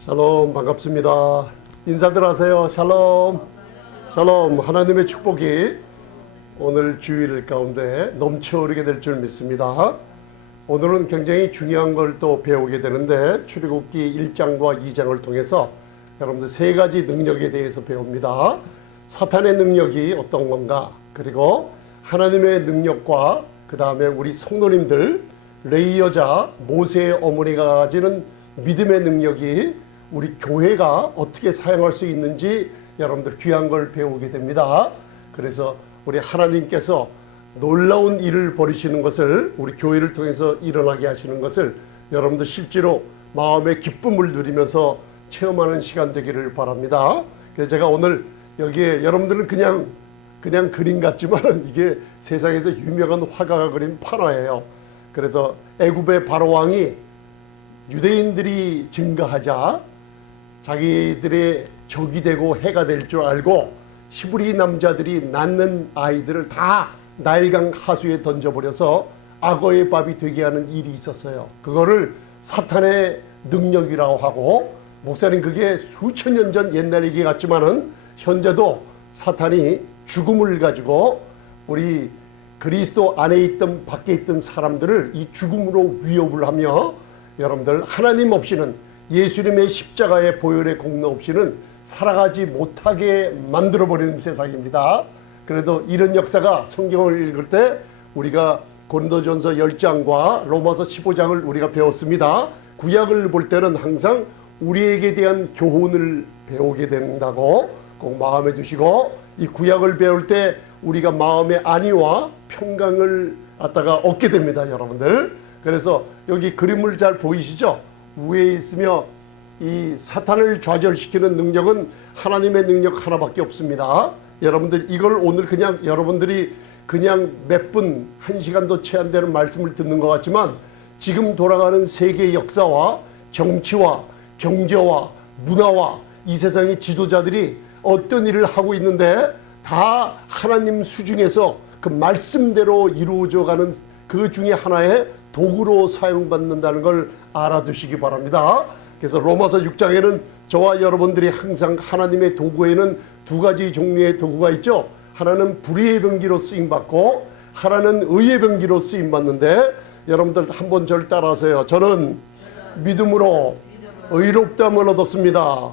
샬롬, 반갑습니다. 인사들 하세요. 샬롬. 샬롬. 하나님의 축복이 오늘 주일 가운데 넘쳐흐르게 될 줄 믿습니다. 오늘은 굉장히 중요한 걸 또 배우게 되는데, 출애굽기 1장과 2장을 통해서 여러분들 세 가지 능력에 대해서 배웁니다. 사탄의 능력이 어떤 건가, 그리고 하나님의 능력과 그 다음에 우리 성도님들, 레위 여자 모세의 어머니가 가지는 믿음의 능력이 우리 교회가 어떻게 사용할 수 있는지 여러분들 귀한 걸 배우게 됩니다. 그래서 우리 하나님께서 놀라운 일을 벌이시는 것을, 우리 교회를 통해서 일어나게 하시는 것을 여러분들 실제로 마음의 기쁨을 누리면서 체험하는 시간 되기를 바랍니다. 그래서 제가 오늘 여기에 여러분들은 그냥 그림 같지만 이게 세상에서 유명한 화가가 그린 판화예요. 그래서 애굽의 바로왕이 유대인들이 증가하자 자기들의 적이 되고 해가 될 줄 알고 히브리 남자들이 낳는 아이들을 다 나일강 하수에 던져버려서 악어의 밥이 되게 하는 일이 있었어요. 그거를 사탄의 능력이라고 하고, 목사님 그게 수천 년 전 옛날 얘기 같지만은 현재도 사탄이 죽음을 가지고 우리 그리스도 안에 있던 밖에 있던 사람들을 이 죽음으로 위협을 하며, 여러분들 하나님 없이는, 예수님의 십자가의 보혈의 공로 없이는 살아가지 못하게 만들어버리는 세상입니다. 그래도 이런 역사가 성경을 읽을 때 우리가 고린도전서 10장과 로마서 15장을 우리가 배웠습니다. 구약을 볼 때는 항상 우리에게 대한 교훈을 배우게 된다고 꼭 마음에 두시고, 이 구약을 배울 때 우리가 마음의 안위와 평강을 갖다가 얻게 됩니다, 여러분들. 그래서 여기 그림을 잘 보이시죠? 위에 있으며 이 사탄을 좌절시키는 능력은 하나님의 능력 하나밖에 없습니다. 여러분들 이걸 오늘 그냥 여러분들이 그냥 몇 분, 한 시간도 채 안 되는 말씀을 듣는 것 같지만, 지금 돌아가는 세계 역사와 정치와 경제와 문화와 이 세상의 지도자들이 어떤 일을 하고 있는데 다 하나님 수중에서 그 말씀대로 이루어져가는 그 중에 하나의 도구로 사용받는다는 걸 알아두시기 바랍니다. 그래서 로마서 6장에는 저와 여러분들이 항상 하나님의 도구에는 두 가지 종류의 도구가 있죠. 하나는 불의의 병기로 쓰임받고 하나는 의의 병기로 쓰임받는데, 여러분들 한번 저를 따라하세요. 저는 믿음으로 의롭다함을 얻었습니다.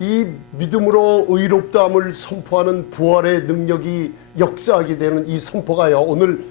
이 믿음으로 의롭다함을 선포하는 부활의 능력이 역사하게 되는 이 선포가요, 오늘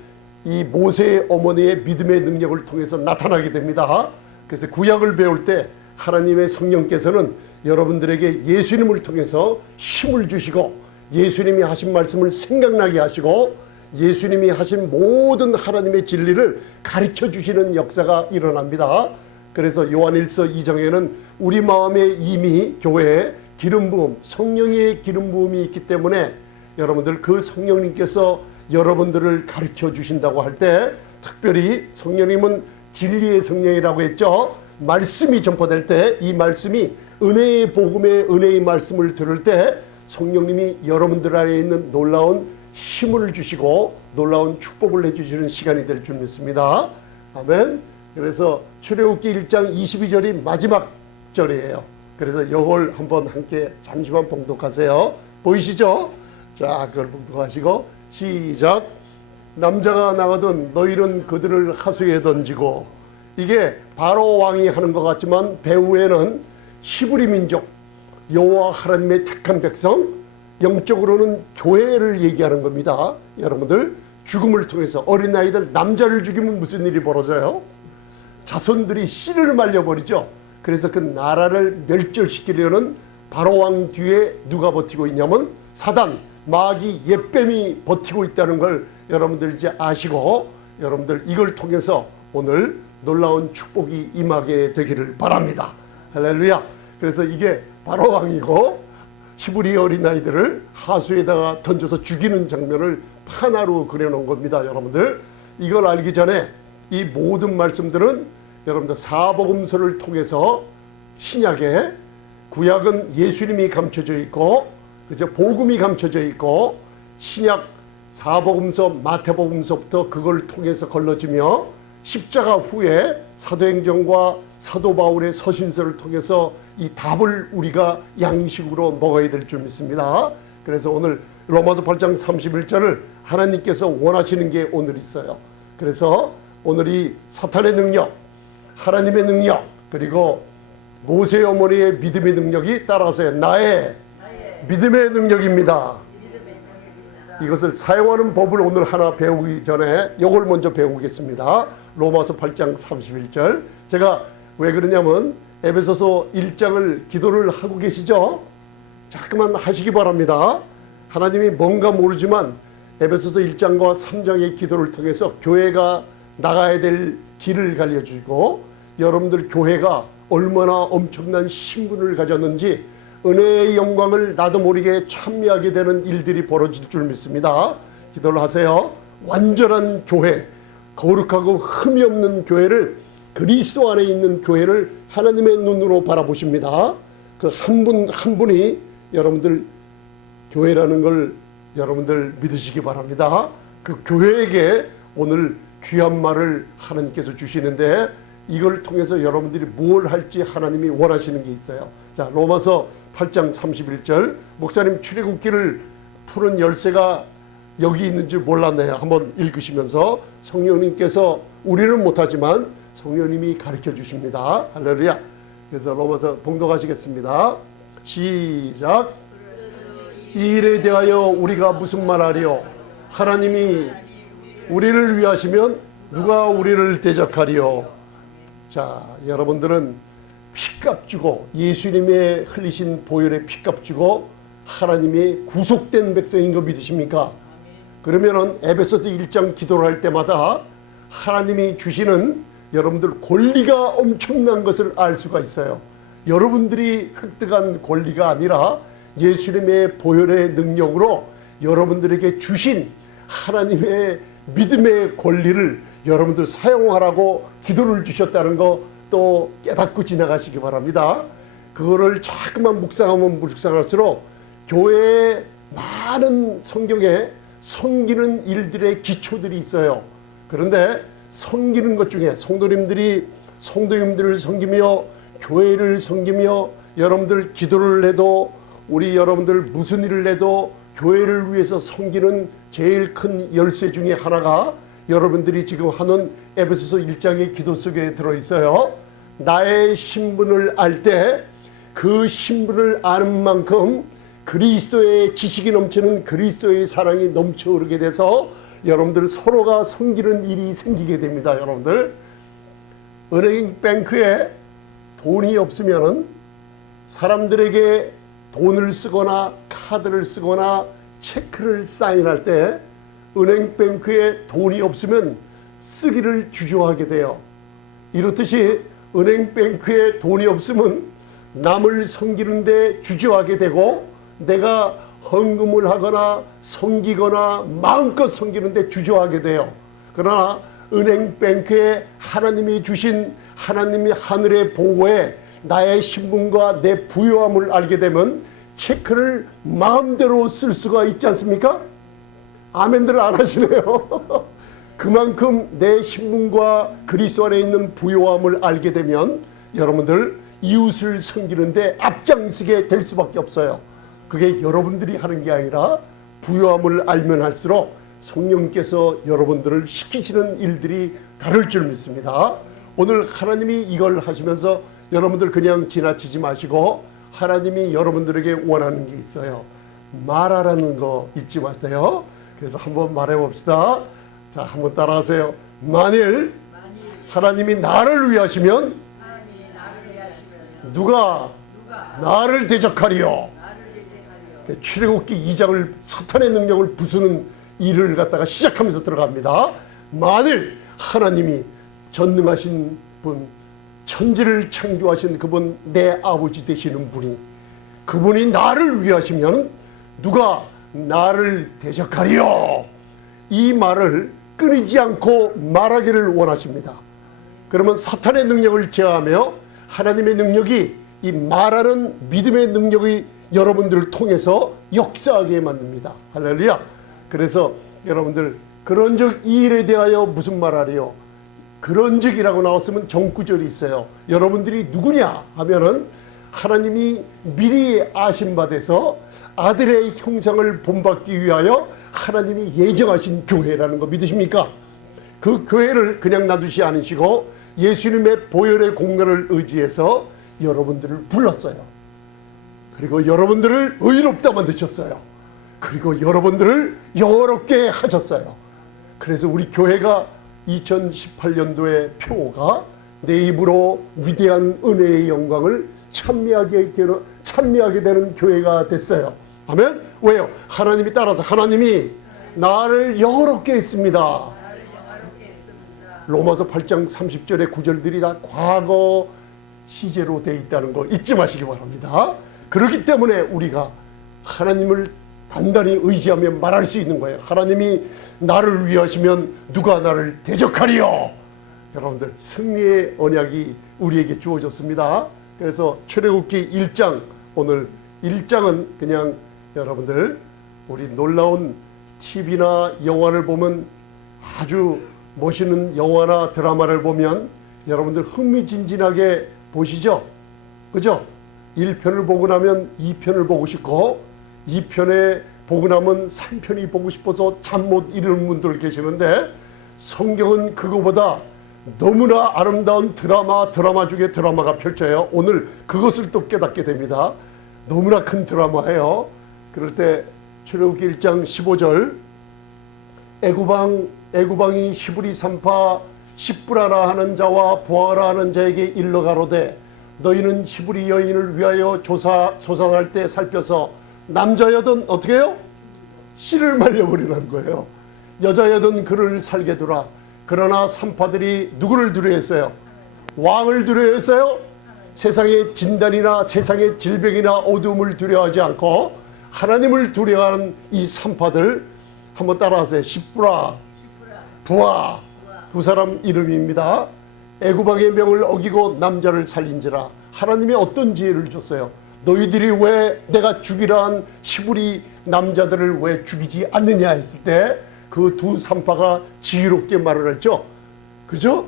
이 모세의 어머니의 믿음의 능력을 통해서 나타나게 됩니다. 그래서 구약을 배울 때 하나님의 성령께서는 여러분들에게 예수님을 통해서 힘을 주시고, 예수님이 하신 말씀을 생각나게 하시고, 예수님이 하신 모든 하나님의 진리를 가르쳐 주시는 역사가 일어납니다. 그래서 요한일서 2장에는 우리 마음에 이미 교회에 기름 부음, 성령의 기름 부음이 있기 때문에 여러분들 그 성령님께서 여러분들을 가르쳐 주신다고 할 때, 특별히 성령님은 진리의 성령이라고 했죠. 말씀이 전파될 때 이 말씀이 은혜의 복음의 은혜의 말씀을 들을 때 성령님이 여러분들 안에 있는 놀라운 힘을 주시고 놀라운 축복을 해주시는 시간이 될 줄 믿습니다. 아멘. 그래서 출애굽기 1장 22절이 마지막 절이에요. 그래서 이걸 한번 함께 잠시만 봉독하세요. 보이시죠? 자, 그걸 봉독하시고 시작. 남자가 나가던 너희는 그들을 하수에 던지고, 이게 바로 왕이 하는 것 같지만 배후에는 히브리 민족, 여호와 하나님의 택한 백성, 영적으로는 교회를 얘기하는 겁니다. 여러분들 죽음을 통해서 어린아이들, 남자를 죽이면 무슨 일이 벌어져요? 자손들이 씨를 말려버리죠. 그래서 그 나라를 멸절시키려는 바로왕 뒤에 누가 버티고 있냐면 사단, 마귀, 옛뱀이 버티고 있다는 걸 여러분들 이제 아시고, 여러분들 이걸 통해서 오늘 놀라운 축복이 임하게 되기를 바랍니다. 할렐루야. 그래서 이게 바로왕이고 히브리 어린아이들을 하수에다가 던져서 죽이는 장면을 판화로 그려놓은 겁니다. 여러분들 이걸 알기 전에 이 모든 말씀들은 여러분들 사복음서를 통해서, 신약에 구약은 예수님이 감춰져 있고, 그죠? 복음이 감춰져 있고, 신약 사복음서 마태복음서부터 그걸 통해서 걸러지며 십자가 후에 사도행전과 사도 바울의 서신서를 통해서 이 답을 우리가 양식으로 먹어야 될 줄 믿습니다. 그래서 오늘 로마서 8장 31절을 하나님께서 원하시는 게 오늘 있어요. 그래서 오늘이 사탄의 능력, 하나님의 능력, 그리고 모세 어머니의 믿음의 능력이 따라서 나의 믿음의 능력입니다. 이것을 사용하는 법을 오늘 하나 배우기 전에 이걸 먼저 배우겠습니다. 로마서 8장 31절. 제가 왜 그러냐면 에베소서 1장을 기도를 하고 계시죠? 자꾸만 하시기 바랍니다. 하나님이 뭔가 모르지만 에베소서 1장과 3장의 기도를 통해서 교회가 나가야 될 길을 알려주고 여러분들 교회가 얼마나 엄청난 신분을 가졌는지 은혜의 영광을 나도 모르게 찬미하게 되는 일들이 벌어질 줄 믿습니다. 기도를 하세요. 완전한 교회, 거룩하고 흠이 없는 교회를, 그리스도 안에 있는 교회를 하나님의 눈으로 바라보십니다. 그 한 분 한 분이 여러분들 교회라는 걸 여러분들 믿으시기 바랍니다. 그 교회에게 오늘 귀한 말을 하나님께서 주시는데 이걸 통해서 여러분들이 뭘 할지 하나님이 원하시는 게 있어요. 자, 로마서 8장 31절. 목사님 출애굽기를 푸는 열쇠가 여기 있는 줄 몰랐네요. 한번 읽으시면서 성령님께서 우리는 못하지만 성령님이 가르쳐 주십니다. 할렐루야. 그래서 로마서 봉독하시겠습니다. 시작. 이 일에 대하여 우리가 무슨 말하리요? 하나님이 우리를 위하시면 누가 우리를 대적하리요? 자, 여러분들은 피값 주고 예수님의 흘리신 보혈의 피값 주고 하나님의 구속된 백성인 거 믿으십니까? 그러면은 에베소서 1장 기도를 할 때마다 하나님이 주시는 여러분들 권리가 엄청난 것을 알 수가 있어요. 여러분들이 획득한 권리가 아니라 예수님의 보혈의 능력으로 여러분들에게 주신 하나님의 믿음의 권리를 여러분들 사용하라고 기도를 주셨다는 거 또 깨닫고 지나가시기 바랍니다. 그거를 자꾸만 묵상하면 묵상할수록 교회의 많은 성경에 섬기는 일들의 기초들이 있어요. 그런데 섬기는 것 중에 성도님들을 섬기며 교회를 섬기며 여러분들 기도를 해도 우리 여러분들 무슨 일을 해도 교회를 위해서 섬기는 제일 큰 열쇠 중에 하나가 여러분들이 지금 하는 에베소서 1장의 기도 속에 들어있어요. 나의 신분을 알 때 그 신분을 아는 만큼 그리스도의 지식이 넘치는 그리스도의 사랑이 넘쳐 흐르게 돼서 여러분들 서로가 섬기는 일이 생기게 됩니다. 여러분들 은행뱅크에 돈이 없으면 사람들에게 돈을 쓰거나 카드를 쓰거나 체크를 사인할 때 은행뱅크에 돈이 없으면 쓰기를 주저하게 돼요. 이렇듯이 은행뱅크에 돈이 없으면 남을 섬기는데 주저하게 되고 내가 헌금을 하거나 섬기거나 마음껏 섬기는데 주저하게 돼요. 그러나 은행뱅크에 하나님이 주신 하나님이 하늘의 보고에 나의 신분과 내 부요함을 알게 되면 체크를 마음대로 쓸 수가 있지 않습니까? 아멘들 안 하시네요. 그만큼 내 신분과 그리스도 안에 있는 부요함을 알게 되면 여러분들 이웃을 섬기는데 앞장서게 될 수밖에 없어요. 그게 여러분들이 하는 게 아니라 부요함을 알면 할수록 성령께서 여러분들을 시키시는 일들이 다를 줄 믿습니다. 오늘 하나님이 이걸 하시면서 여러분들 그냥 지나치지 마시고 하나님이 여러분들에게 원하는 게 있어요. 말하라는 거 잊지 마세요. 그래서 한번 말해 봅시다. 자, 한번 따라하세요. 만일 하나님이 나를 위하시면 누가 나를 대적하리요? 출애굽기 2장을 사탄의 능력을 부수는 일을 갖다가 시작하면서 들어갑니다. 만일 하나님이 전능하신 분, 천지를 창조하신 그분, 내 아버지 되시는 분이 그분이 나를 위하시면 누가 나를 대적하리요? 이 말을 끊이지 않고 말하기를 원하십니다. 그러면 사탄의 능력을 제어하며 하나님의 능력이 이 말하는 믿음의 능력이 여러분들을 통해서 역사하게 만듭니다. 할렐루야. 그래서 여러분들 그런즉 이 일에 대하여 무슨 말하리요? 그런즉이라고 나왔으면 정구절이 있어요. 여러분들이 누구냐 하면은 하나님이 미리 아신 바 돼서 아들의 형상을 본받기 위하여 하나님이 예정하신 교회라는 거 믿으십니까? 그 교회를 그냥 놔두지 않으시고 예수님의 보혈의 공로를 의지해서 여러분들을 불렀어요. 그리고 여러분들을 의롭다 만드셨어요. 그리고 여러분들을 영화롭게 하셨어요. 그래서 우리 교회가 2018년도의 표가 내 입으로 위대한 은혜의 영광을 찬미하게 되는 교회가 됐어요. 아멘? 왜요? 하나님이 따라서 하나님이 나를 영화롭게 했습니다. 로마서 8장 30절의 구절들이 다 과거 시제로 되어 있다는 거 잊지 마시기 바랍니다. 그렇기 때문에 우리가 하나님을 단단히 의지하며 말할 수 있는 거예요. 하나님이 나를 위하시면 누가 나를 대적하리요. 여러분들 승리의 언약이 우리에게 주어졌습니다. 그래서 출애굽기 1장, 오늘 1장은 그냥 여러분들 우리 놀라운 TV나 영화를 보면 아주 멋있는 영화나 드라마를 보면 여러분들 흥미진진하게 보시죠. 그죠? 1편을 보고 나면 2편을 보고 싶고 2편에 보고 나면 3편이 보고 싶어서 잠 못 이루는 분들 계시는데 성경은 그거보다 너무나 아름다운 드라마 중에 드라마가 펼쳐요. 오늘 그것을 또 깨닫게 됩니다. 너무나 큰 드라마예요. 그럴 때 출애굽기 1장 15절 애구방이 히브리 산파 십브라라 하는 자와 부하라 하는 자에게 일러 가로되 너희는 히브리 여인을 위하여 조사할 때 살펴서 남자여든 어떻게 해요? 씨를 말려버리라는 거예요. 여자여든 그를 살게 두라. 그러나 산파들이 누구를 두려워했어요? 왕을 두려워했어요? 세상의 진단이나 세상의 질병이나 어두움을 두려워하지 않고 하나님을 두려워하는 이 산파들 한번 따라하세요. 십브라, 부하 두 사람 이름입니다. 애구방의 명을 어기고 남자를 살린지라. 하나님이 어떤 지혜를 줬어요? 너희들이 왜 내가 죽이라 한 히브리 남자들을 왜 죽이지 않느냐 했을 때 그 두 산파가 지혜롭게 말을 했죠. 그죠?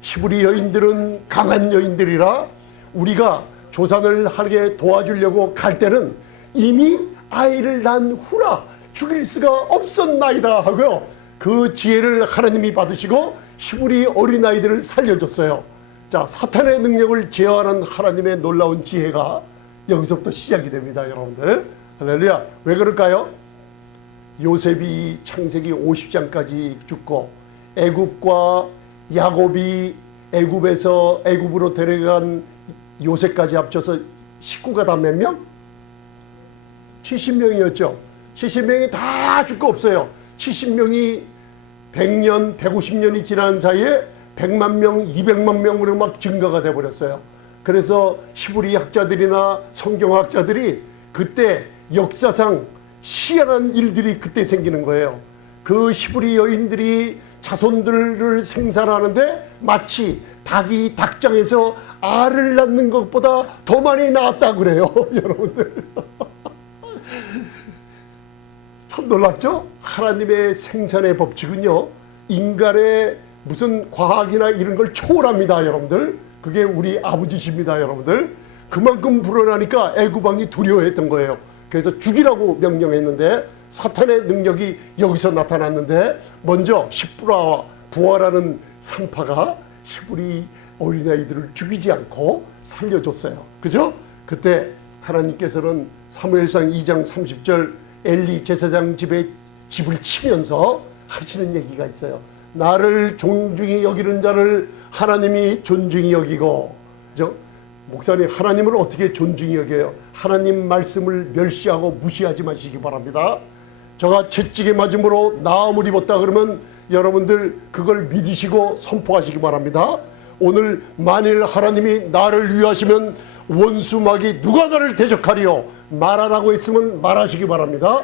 히브리 여인들은 강한 여인들이라 우리가 조산을 하게 도와주려고 갈 때는 이미 아이를 낳은 후라 죽일 수가 없었나이다 하고요. 그 지혜를 하나님이 받으시고 히브리 어린아이들을 살려줬어요. 자, 사탄의 능력을 제어하는 하나님의 놀라운 지혜가 여기서부터 시작이 됩니다. 여러분들 할렐루야. 왜 그럴까요? 요셉이 창세기 50장까지 죽고 애굽과 야곱이 애굽으로 데려간 요셉까지 합쳐서 식구가 다 몇 명? 70명이었죠. 70명이 다 죽고 없어요. 70명이 100년, 150년이 지난 사이에 100만 명, 200만 명으로 막 증가가 돼버렸어요. 그래서 히브리 학자들이나 성경학자들이 그때 역사상 희한한 일들이 그때 생기는 거예요. 그 히브리 여인들이 자손들을 생산하는데 마치 닭이 닭장에서 알을 낳는 것보다 더 많이 낳았다고 그래요. 여러분들 참 놀랍죠? 하나님의 생산의 법칙은요 인간의 무슨 과학이나 이런 걸 초월합니다. 여러분들 그게 우리 아버지십니다. 여러분들 그만큼 불어나니까 애구방이 두려워했던 거예요. 그래서 죽이라고 명령했는데 사탄의 능력이 여기서 나타났는데 먼저 십브라와 부하라는 산파가 히브리 어린아이들을 죽이지 않고 살려줬어요. 그죠? 그때 하나님께서는 사무엘상 2장 30절 엘리 제사장 집을 치면서 하시는 얘기가 있어요. 나를 존중히 여기는 자를 하나님이 존중히 여기고, 그죠? 목사님, 하나님을 어떻게 존중히 여겨요? 하나님 말씀을 멸시하고 무시하지 마시기 바랍니다. 저가 채찍에 맞음으로 나음을 입었다 그러면 여러분들 그걸 믿으시고 선포하시기 바랍니다. 오늘 만일 하나님이 나를 위하시면 원수막이 누가 나를 대적하리요? 말하라고 했으면 말하시기 바랍니다.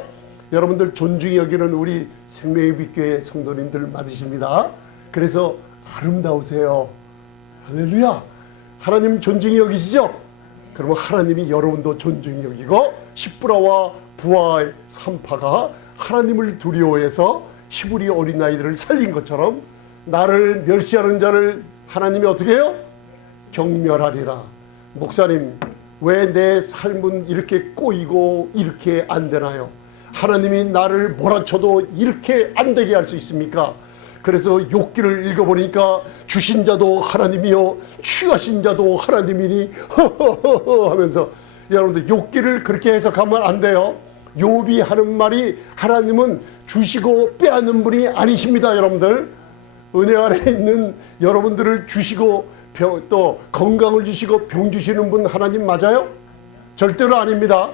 여러분들 존중히 여기는 우리 생명의 빛교회 성도님들 맞으십니다. 그래서 아름다우세요. 할렐루야. 하나님 존중히 여기시죠? 그러면 하나님이 여러분도 존중히 여기고 십브라와 부하의 산파가 하나님을 두려워해서 히브리 어린아이들을 살린 것처럼 나를 멸시하는 자를 하나님이 어떻게 해요? 경멸하리라. 목사님, 왜 내 삶은 이렇게 꼬이고 이렇게 안 되나요? 하나님이 나를 몰아쳐도 이렇게 안 되게 할 수 있습니까? 그래서 욥기를 읽어보니까 주신 자도 하나님이요 취하신 자도 하나님이니 허허허허 하면서, 여러분들 욥기를 그렇게 해석하면 안 돼요. 욥이 하는 말이 하나님은 주시고 빼앗는 분이 아니십니다. 여러분들, 은혜 아래 있는 여러분들을 주시고 또 건강을 주시고 병 주시는 분 하나님 맞아요? 절대로 아닙니다.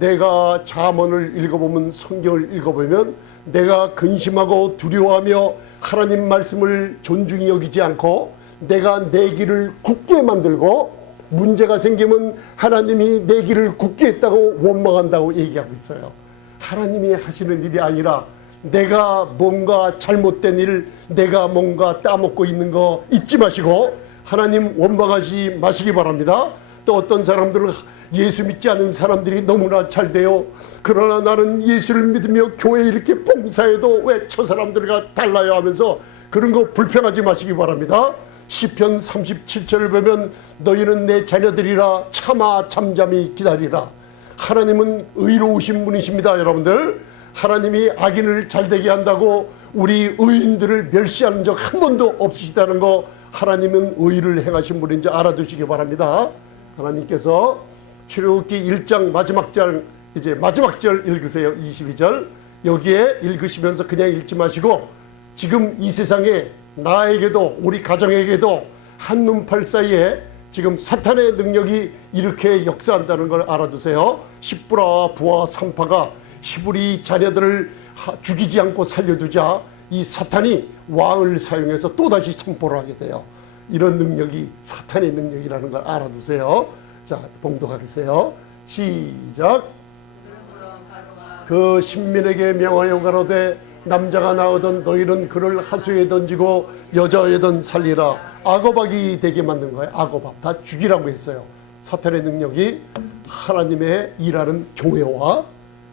내가 잠언을 읽어보면, 성경을 읽어보면 내가 근심하고 두려워하며 하나님 말씀을 존중히 여기지 않고 내가 내 길을 굳게 만들고 문제가 생기면 하나님이 내 길을 굳게 했다고 원망한다고 얘기하고 있어요. 하나님이 하시는 일이 아니라 내가 뭔가 잘못된 일, 내가 뭔가 따먹고 있는 거 잊지 마시고 하나님 원망하지 마시기 바랍니다. 또 어떤 사람들은 예수 믿지 않는 사람들이 너무나 잘 돼요. 그러나 나는 예수를 믿으며 교회에 이렇게 봉사해도 왜 저 사람들과 달라요 하면서 그런 거 불평하지 마시기 바랍니다. 시편 37절을 보면 너희는 내 자녀들이라 참아 잠잠히 기다리라. 하나님은 의로우신 분이십니다. 여러분들, 하나님이 악인을 잘되게 한다고 우리 의인들을 멸시하는 적 한 번도 없으시다는 거, 하나님은 의를 행하신 분인지 알아두시기 바랍니다. 하나님께서 출애굽기 1장 마지막 절, 이제 마지막 절 읽으세요. 22절. 여기에 읽으시면서 그냥 읽지 마시고 지금 이 세상에 나에게도 우리 가정에게도 한눈팔 사이에 지금 사탄의 능력이 이렇게 역사한다는 걸 알아두세요. 십부라와 부와 산파가 히브리 자녀들을 죽이지 않고 살려두자 이 사탄이 왕을 사용해서 또다시 선포를 하게 돼요. 이런 능력이 사탄의 능력이라는 걸 알아두세요. 자, 봉독하겠어요. 시작. 그 신민에게 명하여 가로되 남자가 나오던 너희는 그를 하수에 던지고 여자에든 살리라. 악어박이 되게 만든 거예요. 악어박. 다 죽이라고 했어요. 사탄의 능력이 하나님의 일하는 교회와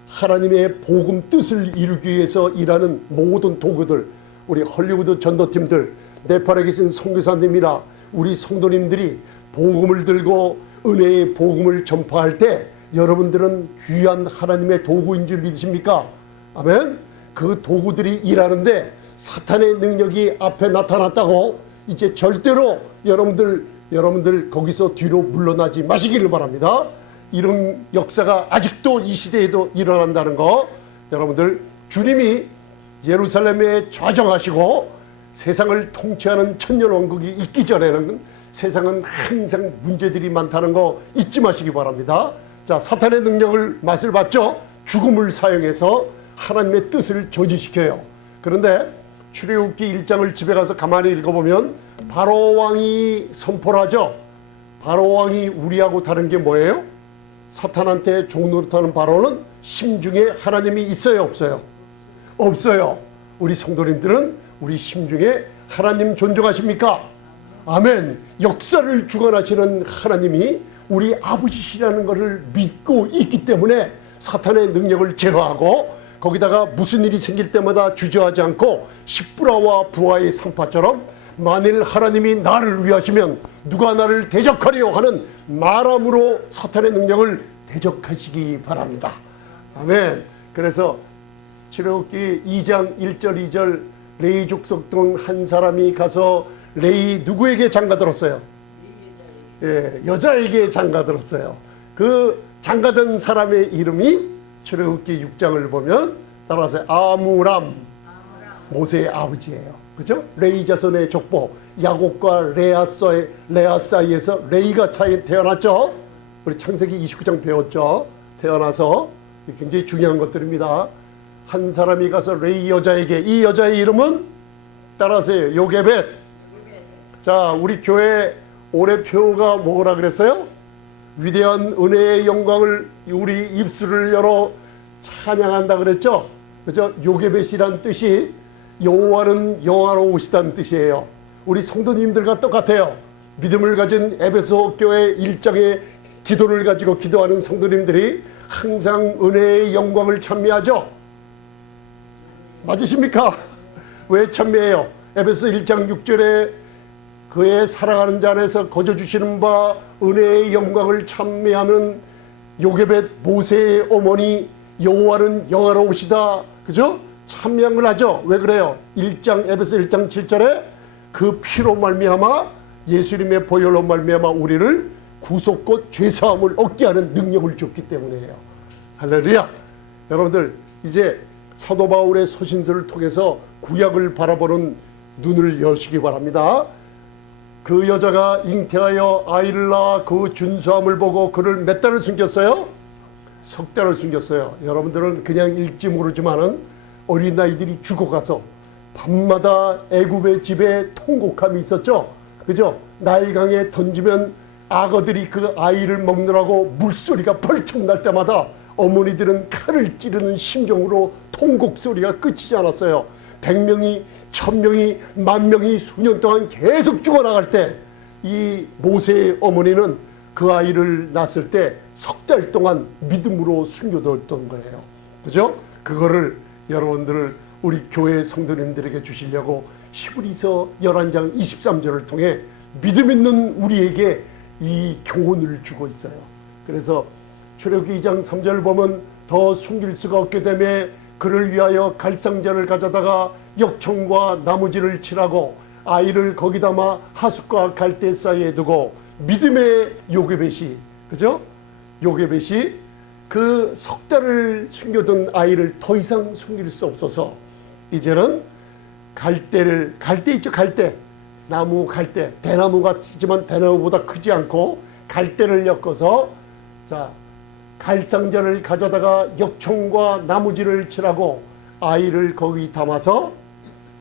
하나님의 복음 뜻을 이루기 위해서 일하는 모든 도구들, 우리 헐리우드 전도팀들, 네팔에 계신 선교사님이나 우리 성도님들이 복음을 들고 은혜의 복음을 전파할 때 여러분들은 귀한 하나님의 도구인 줄 믿으십니까? 아멘. 그 도구들이 일하는데 사탄의 능력이 앞에 나타났다고 이제 절대로 여러분들 거기서 뒤로 물러나지 마시기를 바랍니다. 이런 역사가 아직도 이 시대에도 일어난다는 거, 여러분들, 주님이 예루살렘에 좌정하시고 세상을 통치하는 천년왕국이 있기 전에는 세상은 항상 문제들이 많다는 거 잊지 마시기 바랍니다. 자, 사탄의 능력을 맛을 봤죠? 죽음을 사용해서 하나님의 뜻을 저지시켜요. 그런데 출애굽기 1장을 집에 가서 가만히 읽어보면 바로왕이 선포를 하죠. 바로왕이 우리하고 다른 게 뭐예요? 사탄한테 종노릇하는 바로는 심중에 하나님이 있어요, 없어요? 없어요. 우리 성도님들은 우리 심중에 하나님 존중하십니까? 아멘. 역사를 주관하시는 하나님이 우리 아버지시라는 것을 믿고 있기 때문에 사탄의 능력을 제거하고 거기다가 무슨 일이 생길 때마다 주저하지 않고 십부라와 부하의 상파처럼 만일 하나님이 나를 위하시면 누가 나를 대적하리요 하는 말함으로 사탄의 능력을 대적하시기 바랍니다. 아멘. 그래서 출애굽기 2장 1절 2절 레위 족속 중 한 사람이 가서 레위 누구에게 장가들었어요? 예, 여자에게 장가들었어요. 그 장가든 사람의 이름이 출애굽기 6장을 보면 따라서 아므람, 모세의 아버지예요. 그죠? 레위 자손의 족보, 야곱과 레아 사이에서 레이가 태어났죠. 우리 창세기 29장 배웠죠. 태어나서 굉장히 중요한 것들입니다. 한 사람이 가서 레이 여자에게, 이 여자의 이름은 따라서요, 요게벳. 자, 우리 교회 올해 표가 뭐라 그랬어요? 위대한 은혜의 영광을 우리 입술을 열어 찬양한다 그랬죠. 그죠? 요게벳이란 뜻이 여호와는 영화로우시다는 뜻이에요. 우리 성도님들과 똑같아요. 믿음을 가진 에베소 교회 1장의 기도를 가지고 기도하는 성도님들이 항상 은혜의 영광을 찬미하죠. 맞으십니까? 왜 찬미해요? 에베소 1장 6절에 그의 사랑하는 자 안에서 거저 주시는 바 은혜의 영광을 찬미하는 요게벳 모세의 어머니 여호와는 영화로우시다. 그죠? 찬미함을 하죠. 왜 그래요? 에베소 1장 7절에 그 피로 말미암아 예수님의 보혈로 말미암아 우리를 구속 곧 죄사함을 얻게 하는 능력을 줬기 때문이에요. 할렐루야. 여러분들 이제 사도 바울의 서신서를 통해서 구약을 바라보는 눈을 여시기 바랍니다. 그 여자가 잉태하여 아이를 낳아 그 준수함을 보고 그를 몇 달을 숨겼어요? 석 달을 숨겼어요. 여러분들은 그냥 읽지 모르지만은 어린아이들이 죽어가서 밤마다 애굽의 집에 통곡함이 있었죠. 그죠? 나일강에 던지면 악어들이 그 아이를 먹느라고 물소리가 펄쩍 날 때마다 어머니들은 칼을 찌르는 심정으로 통곡소리가 끝이지 않았어요. 100명이 1000명이 10,000명이 수년 동안 계속 죽어나갈 때 이 모세의 어머니는 그 아이를 낳았을 때 석 달 동안 믿음으로 숨겨뒀던 거예요. 그죠? 그거를 여러분들을 우리 교회 성도님들에게 주시려고 히브리서 11장 23절을 통해 믿음 있는 우리에게 이 교훈을 주고 있어요. 그래서 출애굽기 2장 3절을 보면 더 숨길 수가 없게 되며 그를 위하여 갈상자를 가져다가 역청과 나무지를 칠하고 아이를 거기 담아 하숫과 갈대 사이에 두고 믿음의 요게벳이, 그죠? 요게벳이 그 석 달을 숨겨둔 아이를 더 이상 숨길 수 없어서 이제는 갈대 있죠? 갈대. 나무 갈대. 대나무 같지만 대나무보다 크지 않고 갈대를 엮어서 자 갈상자를 가져다가 역청과 나무지를 칠하고 아이를 거기 담아서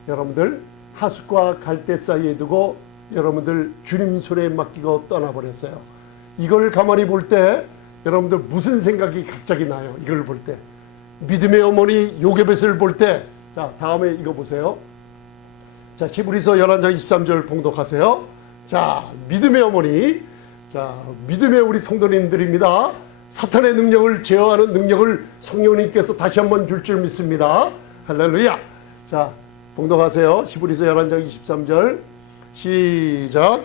여러분들 하숫과 갈대 사이에 두고 여러분들 주님 손에 맡기고 떠나버렸어요. 이걸 가만히 볼 때 여러분들 무슨 생각이 갑자기 나요? 이걸 볼 때 믿음의 어머니 요게벳을 볼 때 자 다음에 이거 보세요. 자 히브리서 11장 23절 봉독하세요. 자 믿음의 어머니, 자 믿음의 우리 성도님들입니다. 사탄의 능력을 제어하는 능력을 성령님께서 다시 한번 줄 줄 믿습니다. 할렐루야. 자 봉독하세요. 히브리서 11장 23절 시작.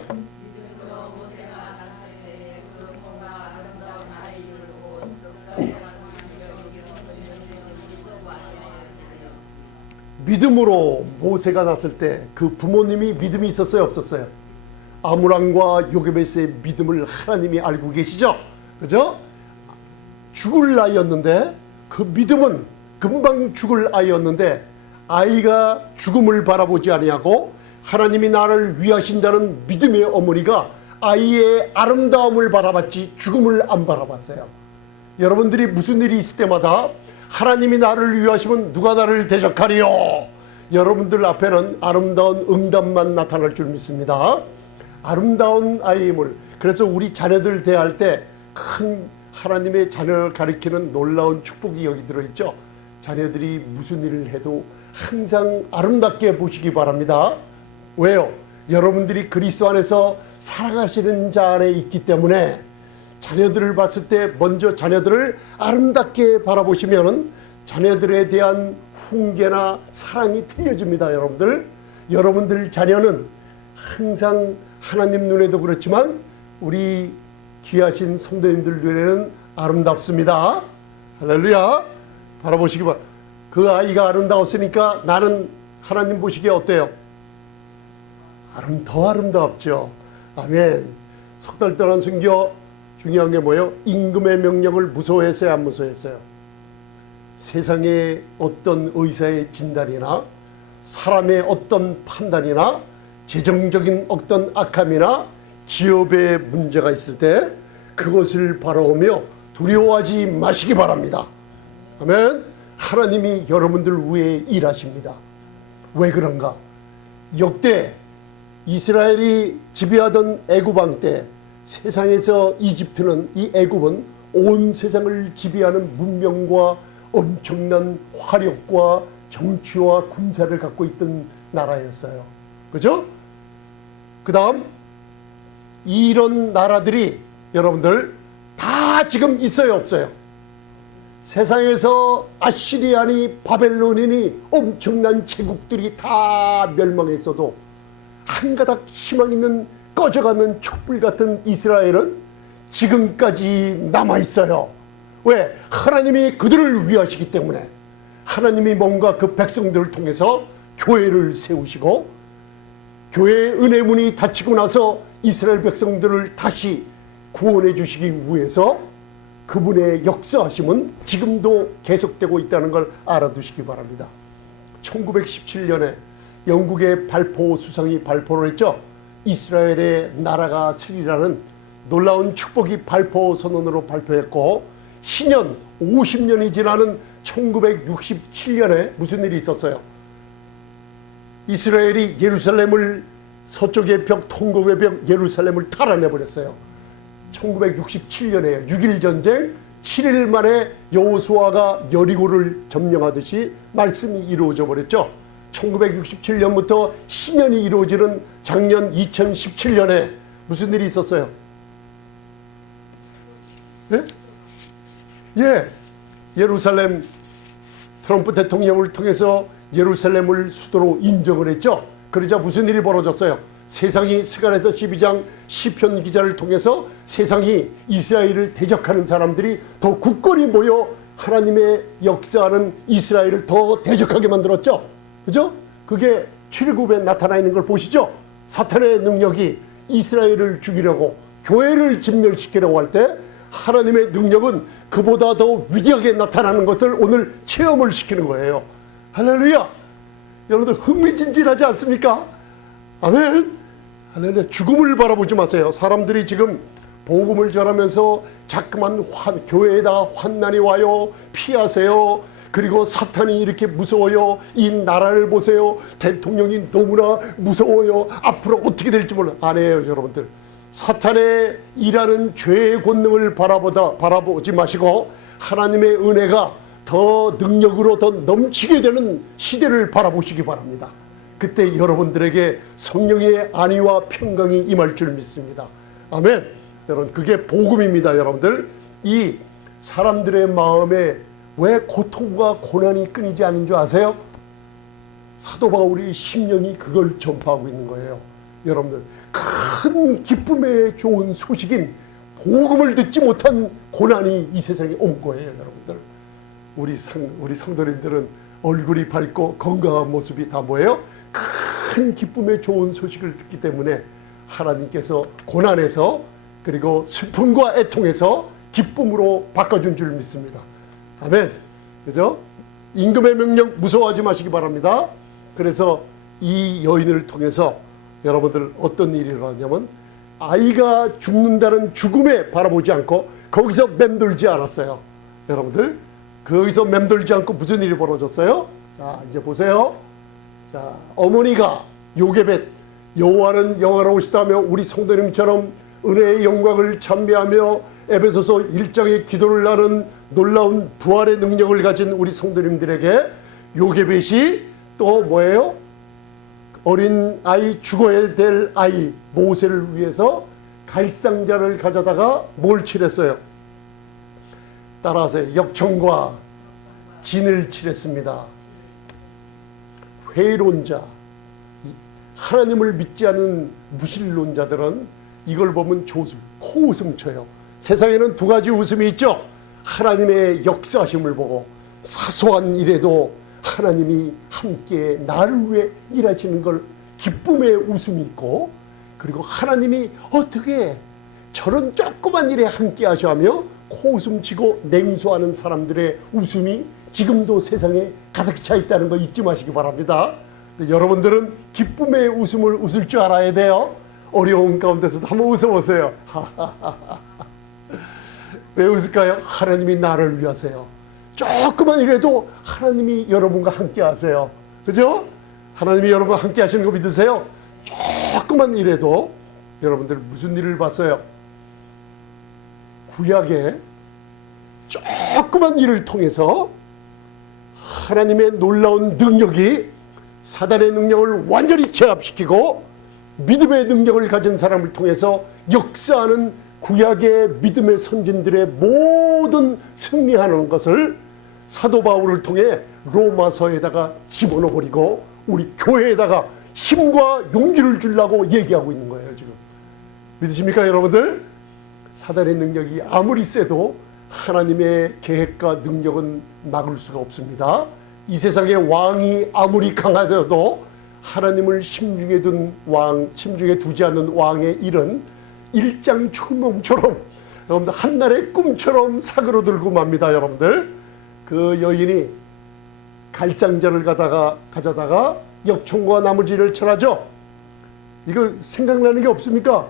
믿음으로 모세가 났을 때 그 부모님이 믿음이 있었어요, 없었어요? 아므람과 요게벳의 믿음을 하나님이 알고 계시죠? 그죠? 죽을 아이였는데 그 믿음은 금방 죽을 아이였는데 아이가 죽음을 바라보지 아니하고 하나님이 나를 위하신다는 믿음의 어머니가 아이의 아름다움을 바라봤지 죽음을 안 바라봤어요. 여러분들이 무슨 일이 있을 때마다 하나님이 나를 위하시면 누가 나를 대적하리요? 여러분들 앞에는 아름다운 응답만 나타날 줄 믿습니다. 아름다운 아이임을. 그래서 우리 자녀들 대할 때 큰 하나님의 자녀를 가리키는 놀라운 축복이 여기 들어있죠. 자녀들이 무슨 일을 해도 항상 아름답게 보시기 바랍니다. 왜요? 여러분들이 그리스도 안에서 사랑하시는 자 안에 있기 때문에 자녀들을 봤을 때 먼저 자녀들을 아름답게 바라보시면 자녀들에 대한 훈계나 사랑이 틀려집니다. 여러분들 자녀는 항상 하나님 눈에도 그렇지만 우리 귀하신 성도님들 눈에는 아름답습니다. 할렐루야. 바라보시기 바랍니다. 그 아이가 아름다웠으니까 나는 하나님 보시기에 어때요? 더 아름답죠. 아멘. 석 달 동안 순교. 중요한 게 뭐예요? 임금의 명령을 무서워했어요, 안 무서워했어요? 세상의 어떤 의사의 진단이나 사람의 어떤 판단이나 재정적인 어떤 악함이나 기업의 문제가 있을 때 그것을 바라보며 두려워하지 마시기 바랍니다. 아멘. 하나님이 여러분들 위해 일하십니다. 왜 그런가? 역대 이스라엘이 지배하던 애굽 왕 때 세상에서 이집트는, 이 애굽은 온 세상을 지배하는 문명과 엄청난 화력과 정치와 군사를 갖고 있던 나라였어요. 그죠? 그 다음 이런 나라들이 여러분들 다 지금 있어요, 없어요? 세상에서 아시리아니 바벨론이니 엄청난 제국들이 다 멸망했어도 한 가닥 희망 있는 꺼져가는 촛불 같은 이스라엘은 지금까지 남아있어요. 왜? 하나님이 그들을 위하시기 때문에. 하나님이 뭔가 그 백성들을 통해서 교회를 세우시고, 교회의 은혜 문이 닫히고 나서 이스라엘 백성들을 다시 구원해 주시기 위해서 그분의 역사하심은 지금도 계속되고 있다는 걸 알아두시기 바랍니다. 1917년에 영국의 발포 수상이 발포를 했죠. 이스라엘의 나라가 서리라는 놀라운 축복이 발포 선언으로 발표했고, 신년 50년이 지나는 1967년에 무슨 일이 있었어요? 이스라엘이 예루살렘을, 서쪽의 벽, 통곡의 벽 예루살렘을 탈환해버렸어요. 1967년에 6.1전쟁 7일 만에 여호수아가 여리고를 점령하듯이 말씀이 이루어져 버렸죠. 1967년부터 신년이 이루어지는 작년 2017년에 무슨 일이 있었어요? 예? 예, 예루살렘, 트럼프 대통령을 통해서 예루살렘을 수도로 인정을 했죠. 그러자 무슨 일이 벌어졌어요? 세상이 스가랴서 12장 시편 기자를 통해서 세상이 이스라엘을 대적하는 사람들이 더 굳건히 모여 하나님의 역사하는 이스라엘을 더 대적하게 만들었죠. 그죠? 그게 출애굽에 나타나 있는 걸 보시죠. 사탄의 능력이 이스라엘을 죽이려고, 교회를 진멸시키려고 할 때 하나님의 능력은 그보다 더 위대하게 나타나는 것을 오늘 체험을 시키는 거예요. 할렐루야! 여러분들 흥미진진하지 않습니까? 아멘! 할렐루야! 죽음을 바라보지 마세요. 사람들이 지금 복음을 전하면서 자꾸만 교회에다 환난이 와요. 피하세요. 그리고 사탄이 이렇게 무서워요. 이 나라를 보세요. 대통령이 너무나 무서워요. 앞으로 어떻게 될지 몰라. 아니에요, 여러분들. 사탄의 일하는 죄의 권능을 바라보지 마시고 하나님의 은혜가 더 능력으로 더 넘치게 되는 시대를 바라보시기 바랍니다. 그때 여러분들에게 성령의 안위와 평강이 임할 줄 믿습니다. 아멘. 여러분, 그게 복음입니다. 여러분들, 이 사람들의 마음에 왜 고통과 고난이 끊이지 않는 줄 아세요? 사도 바울이 심령이 그걸 전파하고 있는 거예요. 여러분들, 큰 기쁨의 좋은 소식인 복음을 듣지 못한 고난이 이 세상에 온 거예요. 여러분들, 우리 성도님들은 얼굴이 밝고 건강한 모습이 다 뭐예요? 큰 기쁨의 좋은 소식을 듣기 때문에 하나님께서 고난에서, 그리고 슬픔과 애통에서 기쁨으로 바꿔준 줄 믿습니다. 아멘. 그죠? 임금의 명령 무서워하지 마시기 바랍니다. 그래서 이 여인을 통해서 여러분들 어떤 일이 일어나냐면, 아이가 죽는다는 죽음에 바라보지 않고 거기서 맴돌지 않았어요. 여러분들, 거기서 맴돌지 않고 무슨 일이 벌어졌어요? 자, 이제 보세요. 자, 어머니가 요게벳, 여호와는 영화로우시다며 우리 성도님처럼 은혜의 영광을 찬미하며 에베소서 1장의 기도를 나눈 놀라운 부활의 능력을 가진 우리 성도님들에게 요게벳이 또 뭐예요? 어린 아이, 죽어야 될 아이 모세를 위해서 갈상자를 가져다가 뭘 칠했어요? 따라하세요. 역청과 진을 칠했습니다. 회의론자, 하나님을 믿지 않은 무신론자들은 이걸 보면 조수, 코웃음 쳐요. 세상에는 두 가지 웃음이 있죠. 하나님의 역사하심을 보고 사소한 일에도 하나님이 함께 나를 위해 일하시는 걸 기쁨의 웃음이 있고, 그리고 하나님이 어떻게 저런 조그만 일에 함께 하셔하며 코웃음 치고 냉소하는 사람들의 웃음이 지금도 세상에 가득 차 있다는 거 잊지 마시기 바랍니다. 여러분들은 기쁨의 웃음을 웃을 줄 알아야 돼요. 어려운 가운데서도 한번 웃어보세요. 왜 웃을까요? 하나님이 나를 위하세요. 조금만 이래도 하나님이 여러분과 함께 하세요. 그죠? 하나님이 여러분과 함께 하시는 거 믿으세요? 조금만 이래도. 여러분들 무슨 일을 봤어요? 구약에 조그만 일을 통해서 하나님의 놀라운 능력이 사단의 능력을 완전히 제압시키고 믿음의 능력을 가진 사람을 통해서 역사하는 구약의 믿음의 선진들의 모든 승리하는 것을 사도 바울을 통해 로마서에다가 집어넣어버리고 우리 교회에다가 힘과 용기를 주려고 얘기하고 있는 거예요. 지금 믿으십니까 여러분들? 사단의 능력이 아무리 세도 하나님의 계획과 능력은 막을 수가 없습니다. 이 세상의 왕이 아무리 강하더라도 하나님을 심중에 두지 않는 왕의 일은 일장춘몽처럼 여러분들 한날의 꿈처럼 사그러들고 맙니다. 여러분들, 그 여인이 갈상자를 가져다가 역청과 나머지를 철하죠. 이거 생각나는 게 없습니까?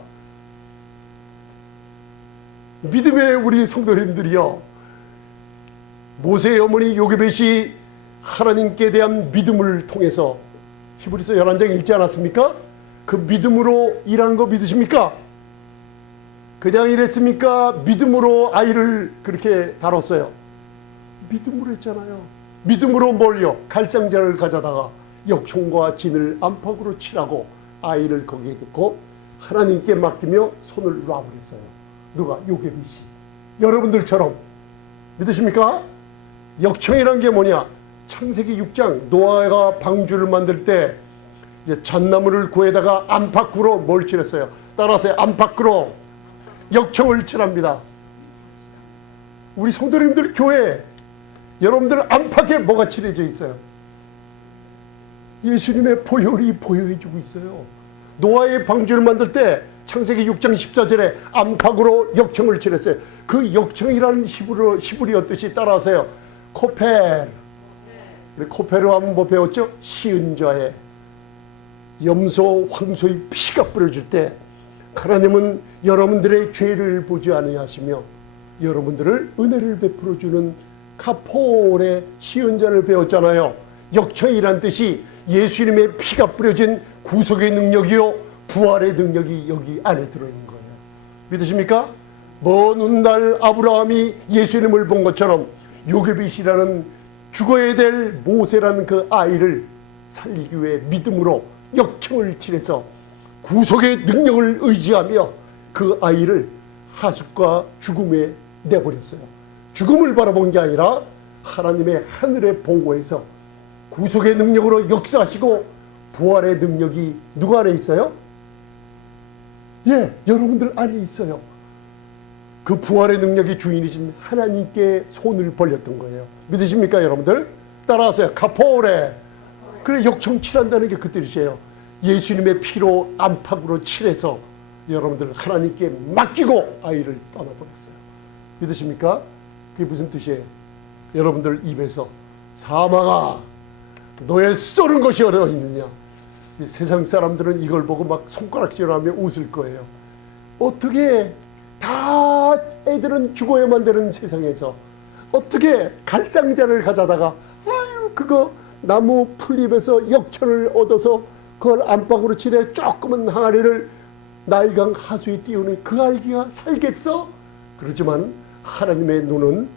믿음의 우리 성도님들이요, 모세의 어머니 요게벳이 하나님께 대한 믿음을 통해서 히브리서 11장 읽지 않았습니까? 그 믿음으로 일한 거 믿으십니까? 그냥 이랬습니까? 믿음으로 아이를 그렇게 다뤘어요. 믿음으로 했잖아요. 믿음으로 뭘요? 갈상자를 가져다가 역청과 진을 안팎으로 칠하고 아이를 거기에 두고 하나님께 맡기며 손을 놔버렸어요. 누가? 요게벳이. 여러분들처럼 믿으십니까? 역청이란 게 뭐냐? 창세기 6장 노아가 방주를 만들 때 이제 잣나무를 구해다가 안팎으로 뭘 칠했어요? 따라서 안팎으로 역청을 칠합니다. 우리 성도님들 교회 여러분들 안팎에 뭐가 칠해져 있어요? 예수님의 보혈이 보여해주고 있어요. 노아의 방주를 만들 때 창세기 6장 14절에 안팎으로 역청을 칠했어요. 그 역청이라는 히브리어 뜻이 따라하세요. 코펠. 코펠로 하면 뭐 배웠죠? 시은자에 염소 황소의 피가 뿌려질 때 하나님은 여러분들의 죄를 보지 아니하시며 여러분들을 은혜를 베풀어 주는 카폴의 시은자를 배웠잖아요. 역청이란 뜻이 예수님의 피가 뿌려진 구속의 능력이요 부활의 능력이 여기 안에 들어있는 거예요. 믿으십니까? 먼 훗날 아브라함이 예수님을 본 것처럼 요게벳이라는 죽어야 될 모세라는 그 아이를 살리기 위해 믿음으로 역청을 칠해서 구속의 능력을 의지하며 그 아이를 하숫과 죽음에 내버렸어요. 죽음을 바라본 게 아니라 하나님의 하늘의 보호에서 구속의 능력으로 역사하시고 부활의 능력이 누구 안에 있어요? 예, 여러분들 안에 있어요. 그 부활의 능력이 주인이신 하나님께 손을 벌렸던 거예요. 믿으십니까 여러분들? 따라하세요. 카포레. 그래, 역청 칠한다는 게 그 뜻이에요. 예수님의 피로 안팎으로 칠해서 여러분들 하나님께 맡기고 아이를 떠나버렸어요. 믿으십니까? 그게 무슨 뜻이에요? 여러분들 입에서 사망아 너의 쏘는 것이 어디에 있느냐. 세상 사람들은 이걸 보고 막 손가락질하며 웃을 거예요. 어떻게 다 애들은 죽어야만 되는 세상에서 어떻게 갈상자를 가져다가 아유 그거 나무 풀잎에서 역청을 얻어서 그걸 안팎으로 칠해 조그만 항아리를 나일강 하수에 띄우는 그 알기가 살겠어? 그렇지만 하나님의 눈은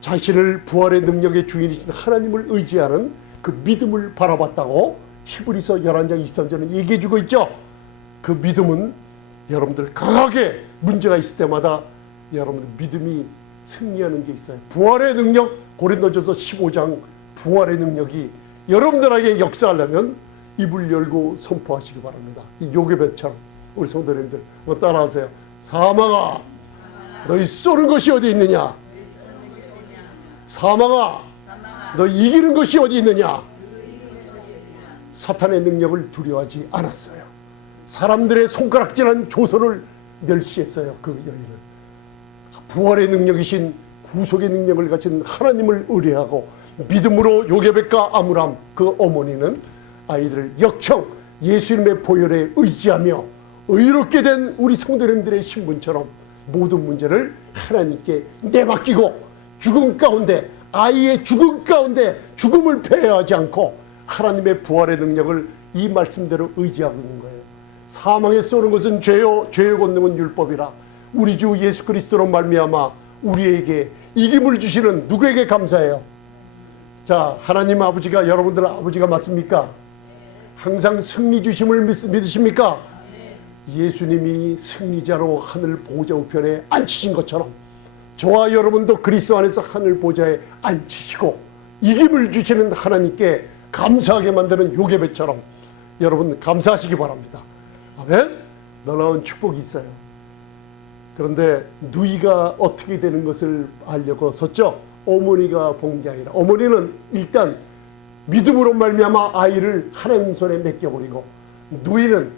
자신을 부활의 능력의 주인이신 하나님을 의지하는 그 믿음을 바라봤다고 히브리서 11장 23절에 얘기해주고 있죠. 그 믿음은 여러분들 강하게 문제가 있을 때마다 여러분들 믿음이 승리하는 게 있어요. 부활의 능력, 고린도전서 15장 부활의 능력이 여러분들에게 역사하려면 입을 열고 선포하시기 바랍니다. 이 요게벳처럼 우리 성도님들 따라하세요. 사망아 너희 쏘는 것이 어디 있느냐. 사망아 너 이기는 것이 어디 있느냐. 사탄의 능력을 두려워하지 않았어요. 사람들의 손가락질한 조선을 멸시했어요. 그 여인은 부활의 능력이신 구속의 능력을 가진 하나님을 의뢰하고 믿음으로 요게벳과 아므람 그 어머니는 아이들을 역청 예수님의 보혈에 의지하며 의롭게 된 우리 성도님들의 신분처럼 모든 문제를 하나님께 내맡기고 죽음 가운데 아이의 죽음 가운데 죽음을 패하지 않고 하나님의 부활의 능력을 이 말씀대로 의지하고 있는 거예요. 사망에 쏘는 것은 죄요 죄의 권능은 율법이라. 우리 주 예수 그리스도로 말미암아 우리에게 이김을 주시는 누구에게 감사해요? 자, 하나님 아버지가 여러분들 아버지가 맞습니까? 항상 승리 주심을 믿으십니까? 예수님이 승리자로 하늘 보좌 우편에 앉히신 것처럼 저와 여러분도 그리스도 안에서 하늘 보좌에 앉히시고 이김을 주시는 하나님께 감사하게 만드는 요괴배처럼 여러분 감사하시기 바랍니다. 아멘. 놀라운 축복이 있어요. 그런데 누이가 어떻게 되는 것을 알려고 섰죠. 어머니가 본 게 아니라 어머니는 일단 믿음으로 말미암아 아이를 하나님 손에 맡겨버리고 누이는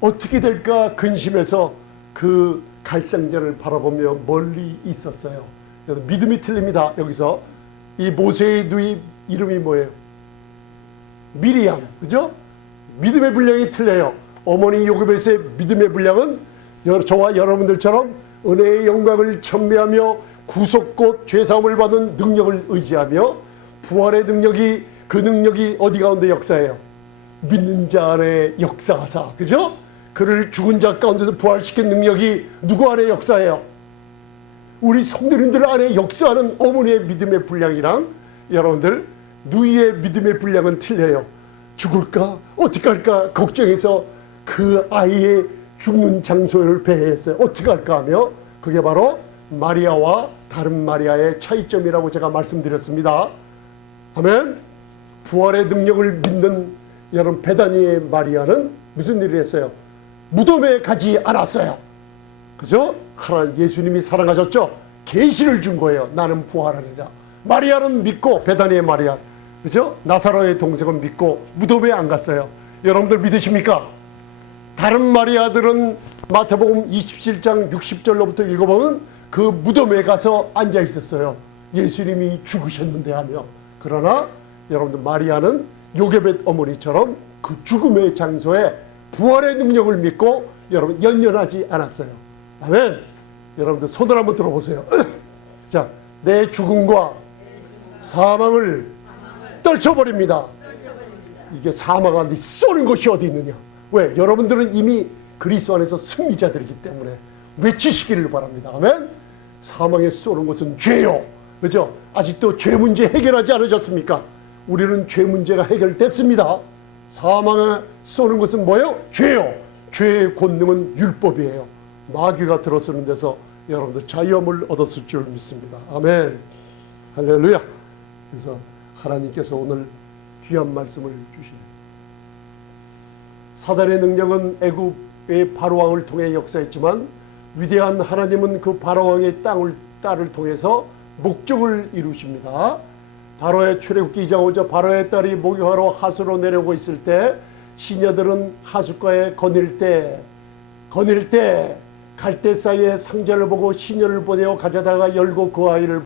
어떻게 될까 근심해서 그 갈상전을 바라보며 멀리 있었어요. 믿음이 틀립니다. 여기서 이 모세의 누이 이름이 뭐예요? 미리암, 그죠? 믿음의 분량이 틀려요. 어머니 요굼에서의 믿음의 분량은 저와 여러분들처럼 은혜의 영광을 천매하며 구속곧 죄사함을 받은 능력을 의지하며 부활의 능력이 그 능력이 어디 가운데 역사해요? 믿는 자 안에 역사하사, 그죠? 그를 죽은 자 가운데서 부활시킨 능력이 누구 안에 역사해요? 우리 성도님들 안에 역사하는 어머니의 믿음의 분량이랑 여러분들 누이의 믿음의 분량은 틀려요. 죽을까? 어떻게 할까? 걱정해서 그 아이의 죽는 장소를 배회했어요. 어떻게 할까 하며 그게 바로 마리아와 다른 마리아의 차이점이라고 제가 말씀드렸습니다. 아멘. 부활의 능력을 믿는 여러분 베다니의 마리아는 무슨 일을 했어요? 무덤에 가지 않았어요. 그죠? 하나님 예수님이 사랑하셨죠? 계시를 준 거예요. 나는 부활하리라. 마리아는 믿고 베다니의 마리아, 그죠? 나사로의 동생은 믿고 무덤에 안 갔어요. 여러분들 믿으십니까? 다른 마리아들은 마태복음 27장 60절로부터 읽어보면 그 무덤에 가서 앉아 있었어요. 예수님이 죽으셨는데 하며. 그러나 여러분들 마리아는 요게벳 어머니처럼 그 죽음의 장소에 부활의 능력을 믿고 여러분 연연하지 않았어요. 아멘. 여러분들 손을 한번 들어보세요. 자, 내 죽음과 사망을 떨쳐버립니다. 이게 사망한테 쏘는 것이 어디 있느냐? 왜? 여러분들은 이미 그리스도 안에서 승리자들이기 때문에 외치시기를 바랍니다. 아멘. 사망에 쏘는 것은 죄요. 그죠? 아직도 죄 문제 해결하지 않으셨습니까? 우리는 죄 문제가 해결됐습니다. 사망에 쏘는 것은 뭐예요? 죄요. 죄의 권능은 율법이에요. 마귀가 들어서는 데서 여러분들 자유함을 얻었을 줄 믿습니다. 아멘. 할렐루야. 그래서 하나님께서 오늘 귀한 말씀을 주시네요. 사단의 능력은 애굽의 바로왕을 통해 역사했지만 위대한 하나님은 그 바로왕의 딸을 통해서 목적을 이루십니다. 바로의 출애굽기 2장 5절 바로의 딸이 목욕하러 하수로 내려오고 있을 때 시녀들은 하숫가에 거닐 때 갈대 사이에 상자를 보고 시녀를 보내어 가져다가 열고 그 아이를